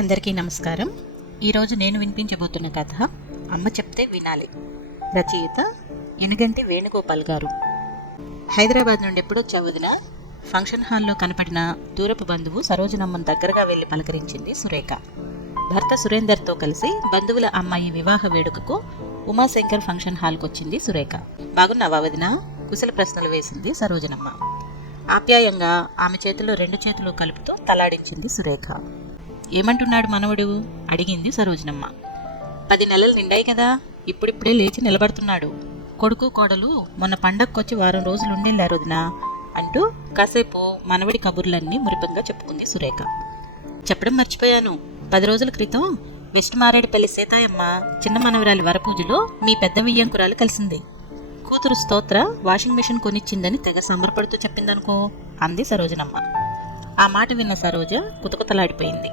అందరికీ నమస్కారం. ఈరోజు నేను వినిపించబోతున్న కథ అమ్మ చెప్తే వినాలి. రచయిత ఎనుగంటి వేణుగోపాల్ గారు. హైదరాబాద్ నుండి ఎప్పుడొచ్చా వదిన? ఫంక్షన్ హాల్లో కనపడిన దూరపు బంధువు సరోజనమ్మను దగ్గరగా వెళ్లి పలకరించింది సురేఖ. భర్త సురేందర్తో కలిసి బంధువుల అమ్మాయి వివాహ వేడుకకు ఉమాశంకర్ ఫంక్షన్ హాల్కి వచ్చింది సురేఖ. బాగున్నావా వదిన? కుశల ప్రశ్నలు వేసింది సరోజనమ్మ. ఆప్యాయంగా ఆమె చేతిలో 2 చేతులు కలుపుతూ తలాడించింది సురేఖ. ఏమంటున్నాడు మనవడు? అడిగింది సరోజనమ్మ. 10 నెలలు నిండాయి కదా, ఇప్పుడిప్పుడే లేచి నిలబడుతున్నాడు. కొడుకు కోడలు మొన్న పండక్కొచ్చి వారం రోజులు ఉండేళ్ళారు వదినా అంటూ కాసేపు మనవడి కబుర్లన్నీ మురిపంగా చెప్పుకుంది సురేఖ. చెప్పడం మర్చిపోయాను, 10 రోజుల క్రితం వెస్ట్ మారేడుపల్లి సీతాయమ్మ చిన్న మనవరాలి వరపూజలో మీ పెద్ద వియ్యంకురాలు కలిసింది. కూతురు స్తోత్ర వాషింగ్ మెషిన్ కొనిచ్చిందని తెగ సంబరపడుతూ చెప్పిందనుకో అంది సరోజనమ్మ. ఆ మాట విన్న సరోజ కుతకుతలాడిపోయింది.